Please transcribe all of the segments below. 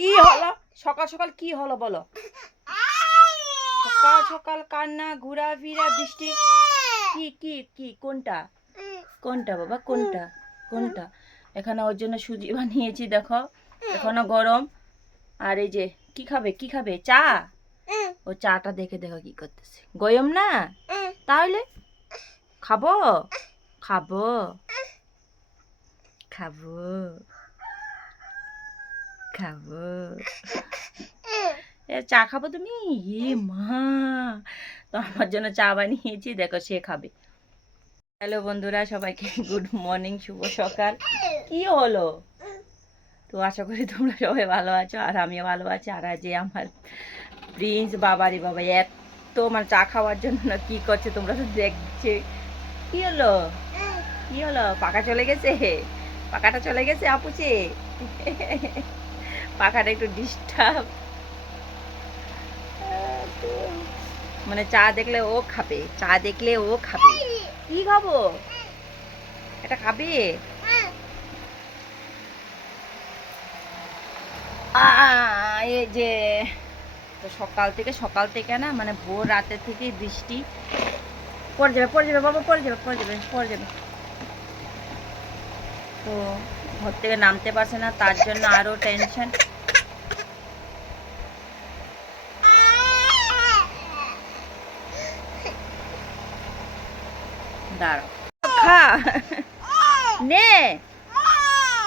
কি হলো? সকাল সকাল কি হলো বলো? সকাল সকাল কান্না ঘোরাফেরা বৃষ্টি। কি কি কি? কোনটা? কোনটা বাবা? কোনটা? কোনটা? এখানে ওর জন্য সুজি বানিয়েছি দেখো। এখনও গরম। আর এই যে কি খাবে? কি খাবে? চা? ও চাটা দেখে দেখো কি করতেছে। গয়ম না? তাহলে? খাব? খাব? খাব। খাব। চা খাব তুমি? এ মা, তো আমার জন্য চা বানিয়েছি, দেখো সে খাবে। হ্যালো বন্ধুরা, সবাইকে গুড মর্নিং, শুভ সকাল। কি হলো? তো আশা করি তোমরা সবাই ভালো আছো, আর আমিও ভালো আছি। আর আজ আমার প্রিন্স বাবারে বাবা, এত মানে চা খাওয়ার জন্য না কি করছে তোমরা তো দেখছে। কি হলো? কি হলো? পাকা চলে গেছে? পাকাটা চলে গেছে আপুচে? পাখাটা একটু ডিস্টার্ব মানে চা দেখলে ও খাবে, চা দেখলে ও খাবে। কি খাব এটা খাবে? এই যে, তো সকাল থেকে সকাল থেকে না মানে ভোর রাতের থেকেই বৃষ্টি। পড়ে যাবে পড়ে যাবে, বাবা, পড়ে যাবে পড়ে যাবে পড়ে যাবে। তো ঘর থেকে নামতে পারছে না, তার জন্য আরও টেনশন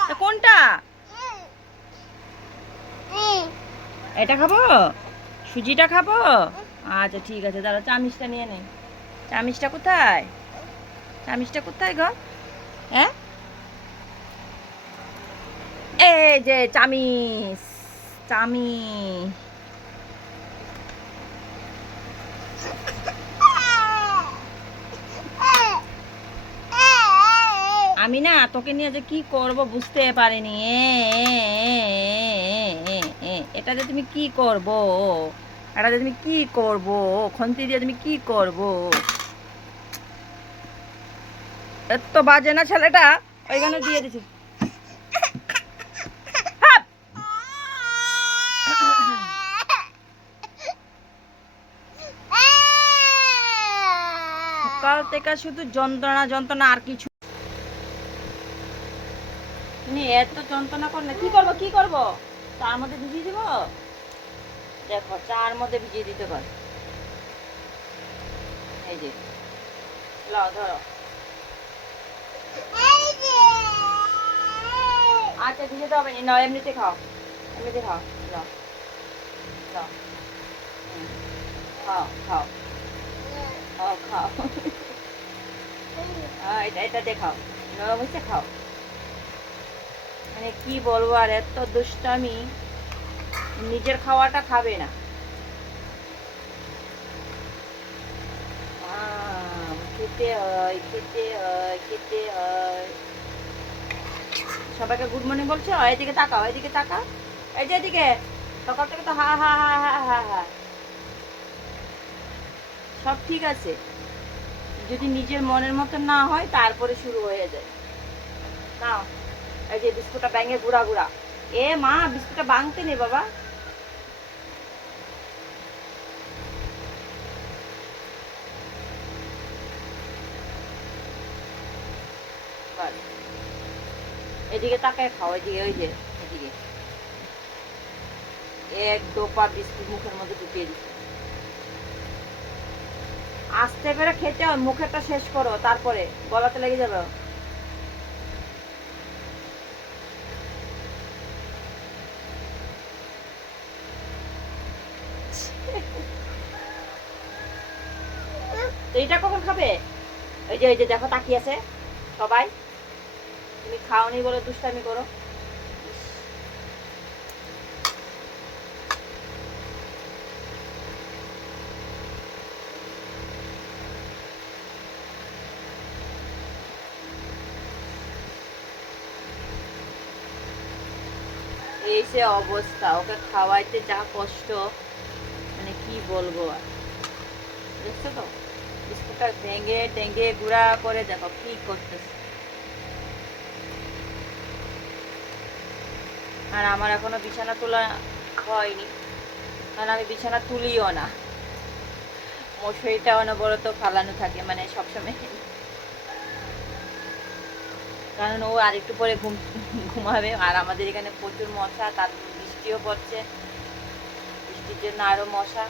তা কোনটা? এটা খাব? সুজিটা খাব? আচ্ছা ঠিক আছে দাঁড়া চামিচটা নিয়ে নে। চামিচটা কোথায়? চামিচটা কোথায় গো? হ্যাঁ? এই যে চামিচ আমি না তোকে নিয়ে যে কি করব বুঝতে পারিনি। এ, এ, এ, এ, এ, এটাতে তুমি কি করব? এটা যে তুমি কি করব? খন্তি দিয়ে তুমি কি করব? এত বাজে না ছেলেটা? ওইখানে দিয়ে দিছি। সকাল থেকে শুধু যন্ত্রণা যন্ত্রণা আর কিছু। এত যন্ত্রণা করলে কি করব, কি করব? তার মধ্যে ভিজিয়ে দিব? দেখো চার মধ্যে ভিজিয়ে দিতে পার। ধরো। আচ্ছা ভিজে হবে না। এমনিতে খাও। এমনিতে খাও। নাও খাও খাও। খাও খাও হ্যাঁ এটা এটা দেখাও নরম খাও মানে কি বলব আর এত দুষ্টামি নিজের খাওয়াটা খাবে না খেতে হয় খেতে হয় খেতে হয় সবাইকে গুড মর্নিং বলছো এদিকে তাকাও এদিকে তাকাও এই যে এদিকে সকাল থেকে তো হা হা হা হা হা হা সব ঠিক আছে। যদি নিজের মনের মতো না হয়, তারপরে শুরু হয়ে যায়। নাও, এই যে বিস্কুটটা ব্যাঙে গুড়া গুড়া। এ মা, বিস্কুটটা ভাঙতে নে বাবা। এদিকে তাকায় খাও, এদিকে, ওই যে, এদিকে। এক দোপা বিস্কুট মুখের মধ্যে ঢুকিয়ে দিচ্ছে আস্তে করে খেতে হয়, মুখেরটা শেষ করো, তারপরে গলাতে লেগে যাবে। এইটা কখন খাবে? ওই যে ওই যে দেখো, তাকিয়ে আছে সবাই। তুমি খাওনি বলে দুষ্টামি করো। সে অবস্থা, ওকে খাওয়াইতে যা কষ্ট মানে কি বলব আর? দেখছ তো? বিস্কুটটা ভেঙে টেঙ্গে গুঁড়া করে দেখো কি করতেছে। আর আমার এখনও বিছানা তোলা হয়নি, কারণ আমি বিছানা তুলিও না। মশারিটা অনবরত ফালানো থাকে মানে সবসময় কারণ ও আর একটু পরে ঘুম ঘুমাবে। আর আমাদের এখানে প্রচুর মশা, তার বৃষ্টিও পড়ছে। বৃষ্টির জন্য আরও মশা।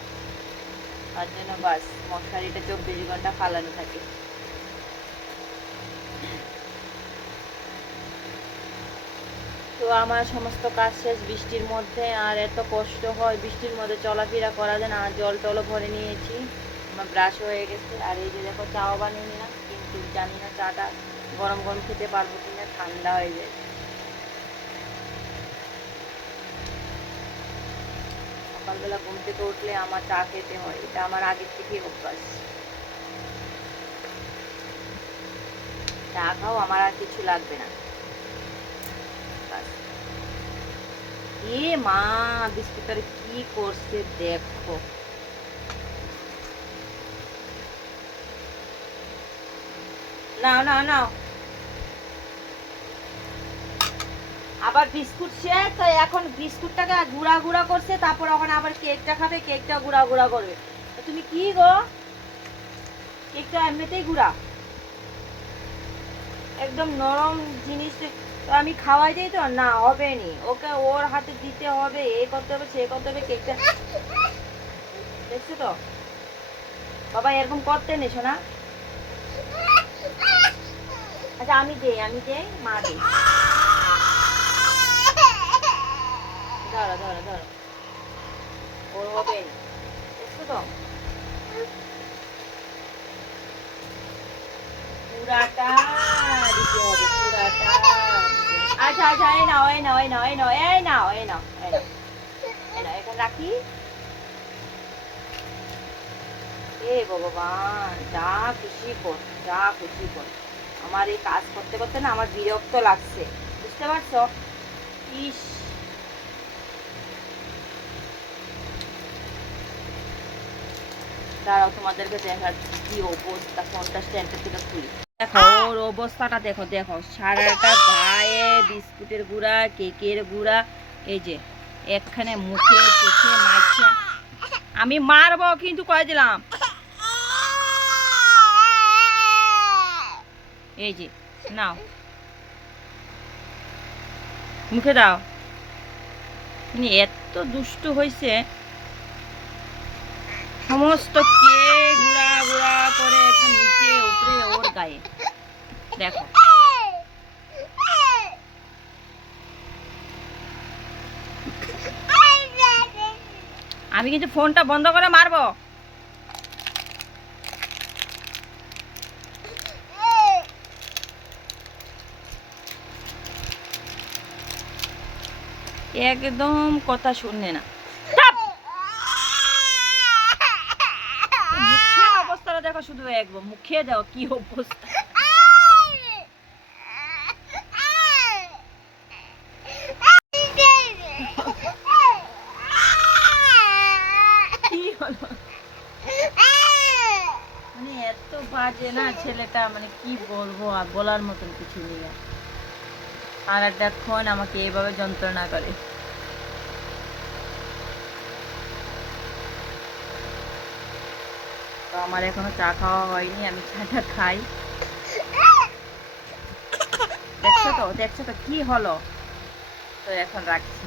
তার জন্য বাস মশারিটা চব্বিশ ঘণ্টা ফালানো থাকে। তো আমার সমস্ত কাজ শেষ বৃষ্টির মধ্যে। আর এত কষ্ট হয় বৃষ্টির মধ্যে চলাফেরা করা যায় না, জল টলও ভরে নিয়েছি। আমার ব্রাশ হয়ে গেছে। আর এই যে দেখো, চাও বানিয়ে নিলাম। জানি না চাটা গরম গরম খেতে পারব কিনা, ঠান্ডা হয়ে যায়। সকালবেলা ঘুম থেকে উঠলে আমার চা খেতে হয়, এটা আমার আগের থেকেই অভ্যাস। চা খাও, আমার আর কিছু লাগবে না। এ মা বিস্কুটারে কি করছে দেখো। নাও নাও নাও আবার বিস্কুট শেষ তো এখন বিস্কুটটাকে গুঁড়া গুঁড়া করছে, তারপর ওখানে আবার কেকটা খাবে, কেকটা গুঁড়া গুঁড়া করবে। তুমি কি গো? কেকটা এমনিতেই গুঁড়া। একদম নরম জিনিস তো আমি খাওয়াই দিই তো? না, হবে নি। ওকে ওর হাতে দিতে হবে, এ করতে হবে, সে করতে হবে, কেকটা দেখছ তো? বাবা এরকম করতে নেছো না আচ্ছা আমি দেই আমি দেই, মা দেই। ধরো ধরো ধরো। ওর হবে। দেখছ তো? আচ্ছা আচ্ছা এই নাও এই নাও এই নাও এই নাও এই নাও রাখি। এ ভগবান, যা খুশি কর, যা খুশি কর। আমার এই কাজ করতে করতে না আমার বিরক্ত লাগছে। বুঝতে পারছ? ইস। দাঁড়াও তোমাদেরকে দেখাচ্ছি কি অবস্থা? ফোনটা স্ট্যান্ডের থেকে খুলি দেখো ওর অবস্থাটা দেখো দেখো। সারাটা গায়ে বিস্কুটের গুঁড়া কেকের গুঁড়া এই যে একখানে মুখে চোখে মারছে আমি মারবো কিন্তু কয়ে দিলাম। এই যে, নাও। মুখে দাও। মানে এত দুষ্ট হয়েছে সমস্ত কে গুড়া গুড়া করে একদম নিচে, উপরে, ওর গায়ে। দেখো। আমি কিন্তু ফোনটা বন্ধ করে মারবো। একদম কথা শুনলে না। অবস্থাটা দেখো শুধু একবার মুখে দাও কি অবস্থা। মানে এত বাজে না ছেলেটা মানে কি বলব আর বলার মতন কিছু নেই আর। আর দেখুন আমাকে এভাবে যন্ত্রণা করে। তো আমার এখনও চা খাওয়া হয়নি, আমি চাটা খাই। দেখছ তো? দেখছ তো? কি হলো? তো এখন রাখছি।